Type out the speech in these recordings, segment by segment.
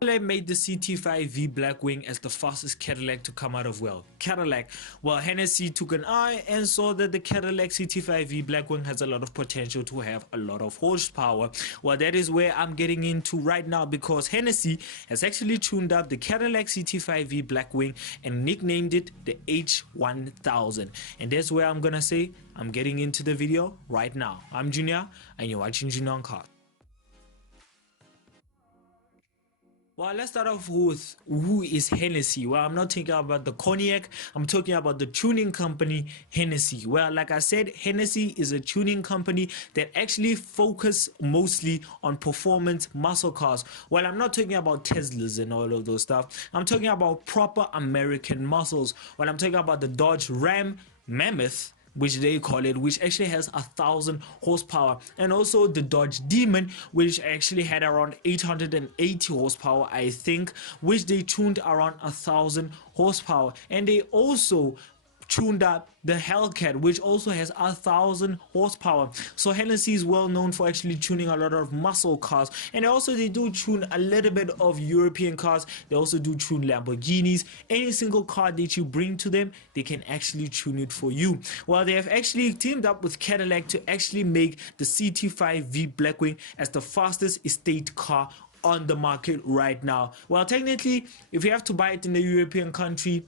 Cadillac made the CT5-V Blackwing as the fastest Cadillac to come out of Cadillac. Well, Hennessy took an eye and saw that the Cadillac CT5-V Blackwing has a lot of potential to have a lot of horsepower. Well, that is where I'm getting into right now, because Hennessy has actually tuned up the Cadillac CT5-V Blackwing and nicknamed it the H1000. And that's where I'm gonna say I'm getting into the video right now. I'm Junior and you're watching Junior on Cars. Well, let's start off with who is Hennessy. Well, I'm not talking about the cognac, I'm talking about the tuning company Hennessy. Well, like I said, Hennessy is a tuning company that actually focus mostly on performance muscle cars. Well, I'm not talking about Teslas and all of those stuff. I'm talking about proper American muscles. Well, I'm talking about the Dodge Ram Mammoth, which they call it, which actually has 1,000 horsepower, and also the Dodge Demon, which actually had around 880 horsepower, I think, which they tuned around 1,000 horsepower. And they also tuned up the Hellcat, which also has 1,000 horsepower. So Hennessy is well known for actually tuning a lot of muscle cars, and also they do tune a little bit of European cars. They also do tune Lamborghinis. Any single car that you bring to them, they can actually tune it for you. Well, they have actually teamed up with Cadillac to actually make the CT5-V Blackwing as the fastest estate car on the market right now. Well, technically, if you have to buy it in a European country,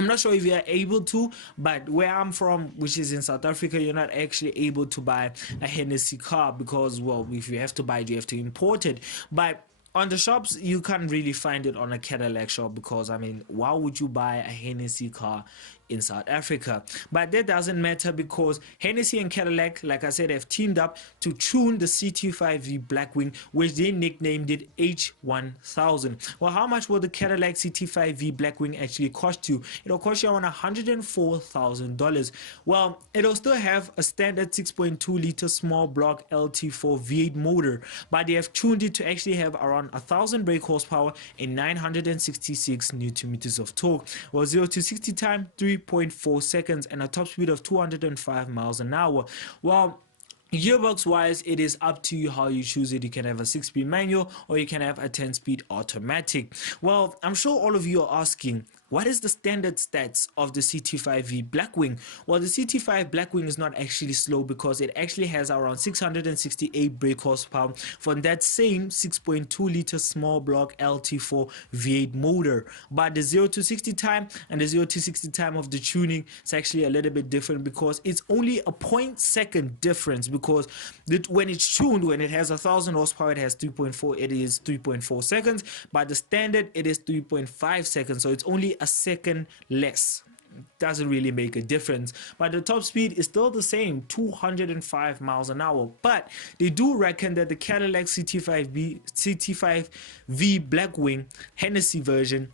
I'm not sure if you are able to, but where I'm from, which is in South Africa, you're not actually able to buy a Hennessy car because, well, if you have to buy it, you have to import it. But on the shops, you can't really find it on a Cadillac shop because, I mean, why would you buy a Hennessy car in South Africa? But that doesn't matter because Hennessy and Cadillac, like I said, have teamed up to tune the CT5-V Blackwing, which they nicknamed it H1000. Well, how much will the Cadillac CT5-V Blackwing actually cost you? It'll cost you around $104,000. Well, it'll still have a standard 6.2 liter small block LT4 V8 motor, but they have tuned it to actually have around 1,000 brake horsepower and 966 newton meters of torque. Well, 0 to 60 time 3.4 seconds and a top speed of 205 miles an hour. Well, gearbox wise, it is up to you how you choose it. You can have a 6-speed manual or you can have a 10-speed automatic. Well, I'm sure all of you are asking, what is the standard stats of the CT5-V Blackwing? Well, the CT5 Blackwing is not actually slow because it actually has around 668 brake horsepower from that same 6.2 liter small block LT4 V8 motor. But the 0 to 60 time and the 0 to 60 time of the tuning is actually a little bit different because it's only a 0.2 difference, because when it's tuned, when it has 1,000 horsepower, it has 3.4, it is 3.4 seconds, but the standard, it is 3.5 seconds, so it's only a second less. Doesn't really make a difference, but the top speed is still the same, 205 miles an hour. But they do reckon that the Cadillac CT5-V Blackwing Hennessy version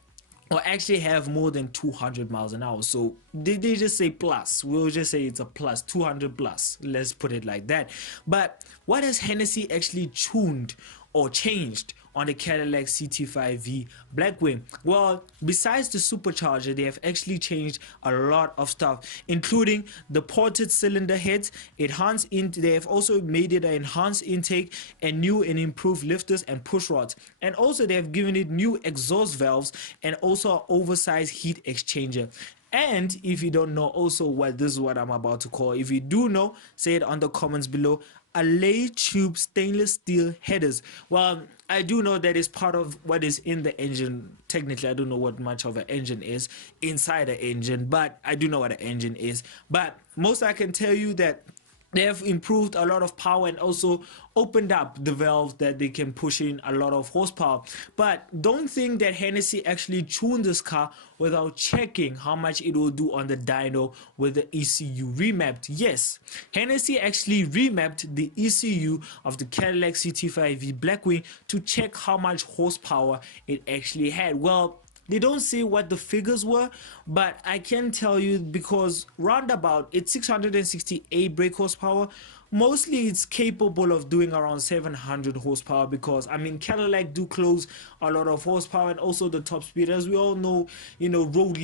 will actually have more than 200 miles an hour. So they just say plus. We'll just say it's a plus, 200 plus. Let's put it like that. But what has Hennessy actually tuned or changed on the Cadillac CT5-V Blackwing? Well, besides the supercharger, they have actually changed a lot of stuff, including the ported cylinder heads, they have also made it an enhanced intake and new and improved lifters and push rods, and also they have given it new exhaust valves and also an oversized heat exchanger. And if you don't know also what this is what I'm about to call, if you do know, say it on the comments below, alloy tube stainless steel headers. Well, I do know that is part of what is in the engine. Technically, I don't know what much of an engine is inside the engine, but I do know what an engine is. But most I can tell you that they have improved a lot of power and also opened up the valve that they can push in a lot of horsepower. But don't think that Hennessy actually tuned this car without checking how much it will do on the dyno with the ECU remapped. Yes, Hennessy actually remapped the ECU of the Cadillac CT5-V Blackwing to check how much horsepower it actually had. Well, they don't say what the figures were, but I can tell you, because roundabout it's 668 brake horsepower. Mostly it's capable of doing around 700 horsepower, because I mean Cadillac do close a lot of horsepower, and also the top speed, as we all know, road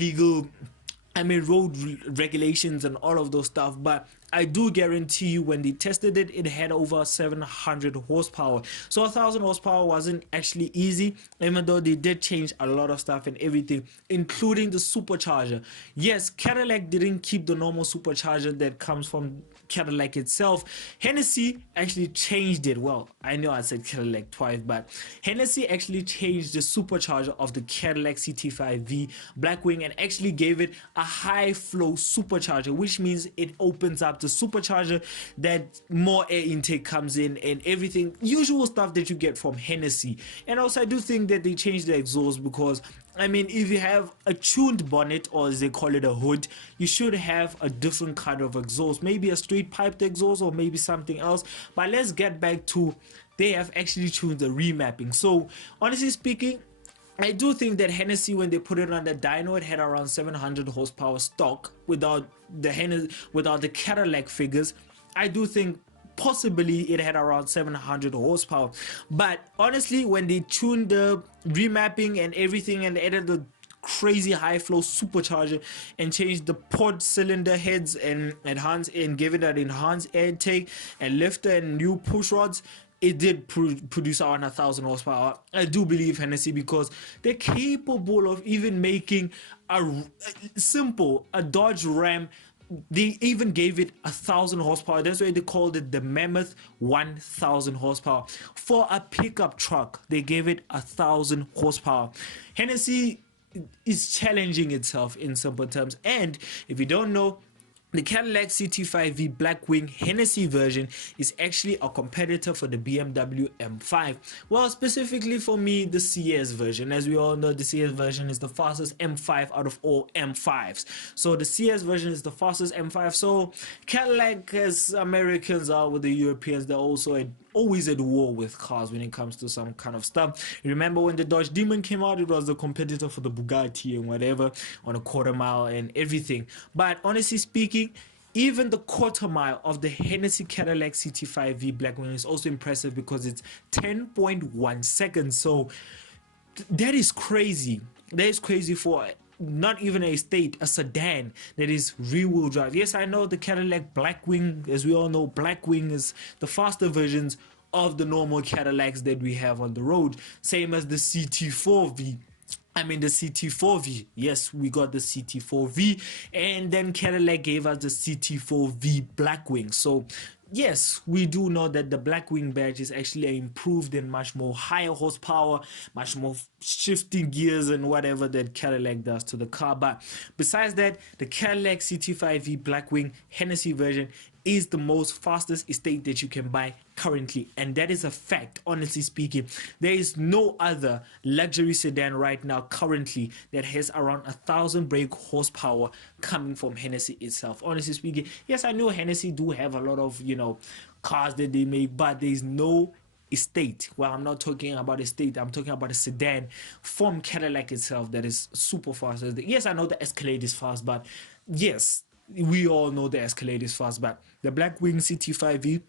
regulations and all of those stuff. But I do guarantee you when they tested it, it had over 700 horsepower. So 1,000 horsepower wasn't actually easy, even though they did change a lot of stuff and everything, including the supercharger. Yes, Cadillac didn't keep the normal supercharger that comes from Cadillac itself. Hennessy actually changed it. Well, I know I said Cadillac twice, but Hennessy actually changed the supercharger of the Cadillac CT5-V blackwing and actually gave it a high flow supercharger, which means it opens up the supercharger that more air intake comes in and everything, usual stuff that you get from Hennessy. And also I do think that they changed the exhaust because I mean, if you have a tuned bonnet, or as they call it a hood, you should have a different kind of exhaust, maybe a straight piped exhaust or maybe something else. But let's get back to, they have actually tuned the remapping. So honestly speaking, I do think that Hennessy, when they put it on the dyno, it had around 700 horsepower stock without the Cadillac figures. I do think possibly it had around 700 horsepower, but honestly when they tuned the remapping and everything and added the crazy high flow supercharger and changed the pod cylinder heads and enhanced and gave it an enhanced air intake and lifter and new push rods, it did produce around 1,000 horsepower. I do believe Hennessy because they're capable of even making a Dodge Ram. They even gave it 1,000 horsepower. That's why they called it the Mammoth 1,000 horsepower. For a pickup truck, they gave it 1,000 horsepower. Hennessy is challenging itself in simple terms. And if you don't know, the Cadillac CT5-V Blackwing Hennessy version is actually a competitor for the BMW M5. Well, specifically for me, the CS version. As we all know, the CS version is the fastest M5 out of all M5s. So the CS version is the fastest M5. So Cadillac, as Americans are with the Europeans, they're also always at war with cars when it comes to some kind of stuff. Remember when the Dodge Demon came out, it was the competitor for the Bugatti and whatever on a quarter mile and everything. But honestly speaking, even the quarter mile of the Hennessy Cadillac CT5-V Blackwing is also impressive because it's 10.1 seconds. So that is crazy. That is crazy for not even a sedan that is rear-wheel drive. Yes, I know the Cadillac Blackwing, as we all know, Blackwing is the faster versions of the normal Cadillacs that we have on the road, same as the CT4V. I mean the CT4V. Yes, we got the CT4V, and then Cadillac gave us the CT4V Blackwing. So yes, we do know that the Blackwing badge is actually improved and much more higher horsepower, much more shifting gears and whatever that Cadillac does to the car. But besides that, the Cadillac CT5-V Blackwing Hennessy version is the most fastest estate that you can buy currently, and that is a fact. Honestly speaking, there is no other luxury sedan right now currently that has around 1,000 brake horsepower coming from Hennessy itself. Honestly speaking, yes, I know Hennessy do have a lot of cars that they make, but there is no estate. Well, I'm not talking about estate, I'm talking about a sedan from Cadillac itself that is super fast. Yes, I know the Escalade is fast, but yes, we all know the Escalade is fast, but the Blackwing CT5-V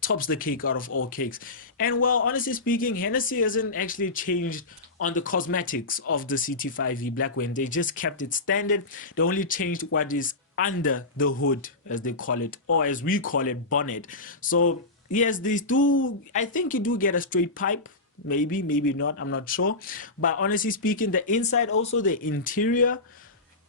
tops the cake out of all cakes. And well, honestly speaking, Hennessy hasn't actually changed on the cosmetics of the CT5-V Blackwing. They just kept it standard. They only changed what is under the hood, as they call it, or as we call it, bonnet. So yes, these do, I think you do get a straight pipe, maybe not, I'm not sure. But honestly speaking, the inside, also the interior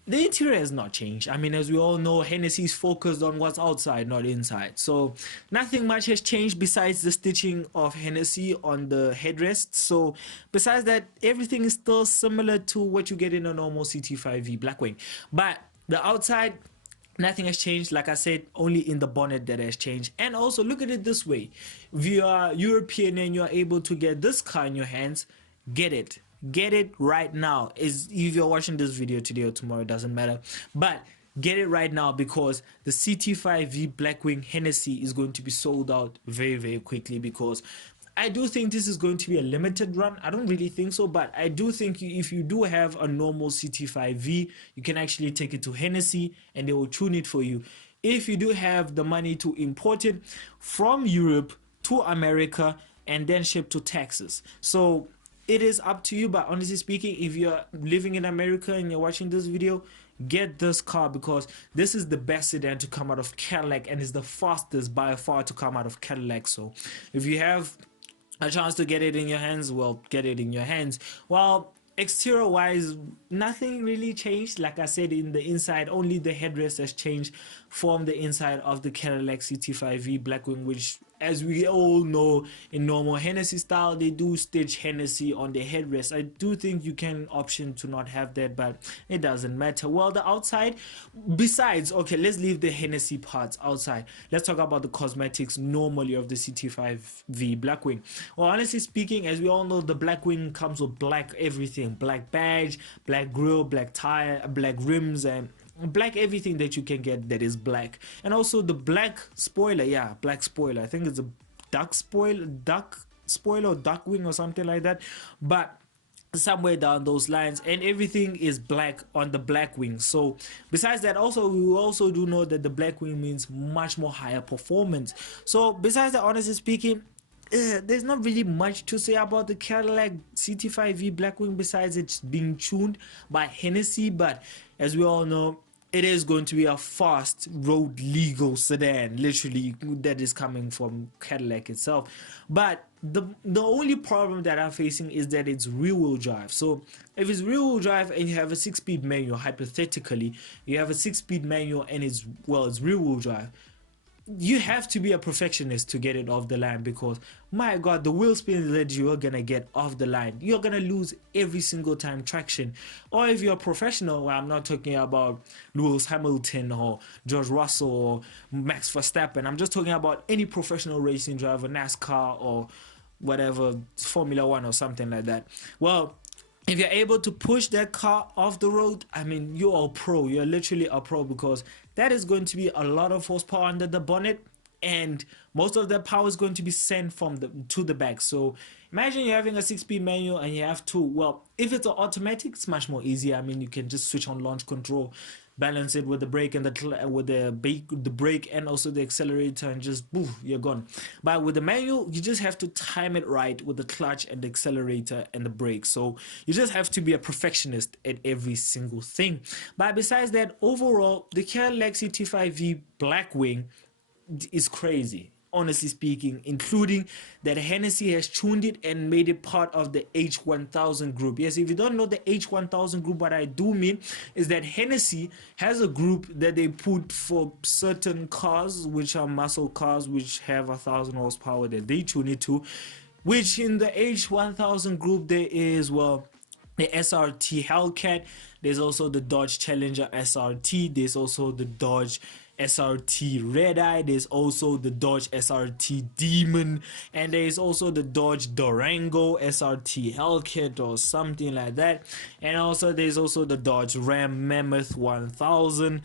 has not changed. I mean, as we all know, Hennessy's focused on what's outside, not inside. So nothing much has changed besides the stitching of Hennessy on the headrest. So besides that, everything is still similar to what you get in a normal CT5-V Blackwing. But the outside, nothing has changed. Like I said, only in the bonnet that has changed. And also look at it this way. If you are European and you are able to get this car in your hands, get it. Get it right now. If you're watching this video today or tomorrow, it doesn't matter, but get it right now because the CT5-V Blackwing Hennessy is going to be sold out very quickly, because I do think this is going to be a limited run. I don't really think so, but I do think if you do have a normal CT5-V, you can actually take it to Hennessy and they will tune it for you. If you do have the money to import it from Europe to America and then ship to Texas, so it is up to you. But honestly speaking, if you're living in America and you're watching this video, get this car because this is the best sedan to come out of Cadillac and is the fastest by far to come out of Cadillac. So if you have a chance to get it in your hands, well, get it in your hands. Well, exterior wise, nothing really changed. Like I said, in the inside, only the headrest has changed from the inside of the Cadillac CT5-V blackwing, which, as we all know, in normal Hennessy style, they do stitch Hennessy on the headrest. I do think you can option to not have that, but it doesn't matter. Well, the outside, besides, okay, let's leave the Hennessy parts outside. Let's talk about the cosmetics normally of the CT5-V blackwing. Well, honestly speaking, as we all know, the blackwing comes with black everything: black badge, black grille, black tire, black rims, and black everything that you can get that is black. And also the black spoiler, yeah, black spoiler. I think it's a duck spoiler or duck wing or something like that, but somewhere down those lines. And everything is black on the black wing. So besides that, also we also do know that the black wing means much more higher performance. So besides that, honestly speaking, there's not really much to say about the Cadillac CT5-V blackwing besides it's being tuned by Hennessy. But as we all know, it is going to be a fast road legal sedan, literally, that is coming from Cadillac itself. But the only problem that I'm facing is that it's rear-wheel drive. So if it's rear-wheel drive and you have a 6-speed manual, hypothetically you have a 6-speed manual and it's rear-wheel drive, you have to be a perfectionist to get it off the line, because my god, the wheel spin that you are gonna get off the line, you're gonna lose every single time traction. Or if you're a professional, well, I'm not talking about Lewis Hamilton or George Russell or Max Verstappen, I'm just talking about any professional racing driver, NASCAR or whatever, Formula One or something like that. Well, if you're able to push that car off the road, I mean, you're a pro. You're literally a pro, because that is going to be a lot of horsepower under the bonnet, and most of that power is going to be sent from to the back. So imagine you're having a 6-speed manual and you have to, well, if it's an automatic, it's much more easier. I mean, you can just switch on launch control, balance it with the brake and the brake and also the accelerator, and just boof, you're gone. But with the manual, you just have to time it right with the clutch and the accelerator and the brake. So you just have to be a perfectionist at every single thing. But besides that, overall, the Cadillac CT5-V blackwing is crazy, honestly speaking, including that Hennessy has tuned it and made it part of the H1000 group. Yes, if you don't know the H1000 group, what I do mean is that Hennessy has a group that they put for certain cars, which are muscle cars, which have 1,000 horsepower, that they tune it to, which in the H1000 group there is, well, the SRT Hellcat, there's also the Dodge Challenger SRT, there's also the Dodge SRT Red Eye, there's also the Dodge SRT Demon, and there's also the Dodge Durango SRT Hellcat or something like that. And also there's also the Dodge Ram Mammoth 1000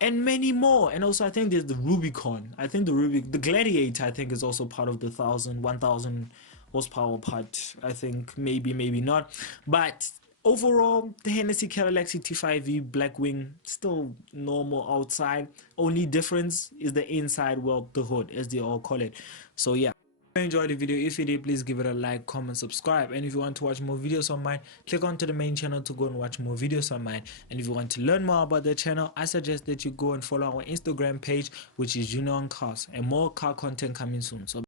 and many more. And also I think there's the Rubicon. I think the Gladiator, I think, is also part of the 1,000 horsepower part. I think maybe not, but overall, the Hennessy Cadillac CT5-V blackwing still normal outside. Only difference is the inside, well, the hood, as they all call it. So yeah, if you enjoyed the video, if you did, please give it a like, comment, subscribe. And if you want to watch more videos on mine, click onto the main channel to go and watch more videos on mine. And if you want to learn more about the channel, I suggest that you go and follow our Instagram page, which is Junior on Cars, and more car content coming soon. So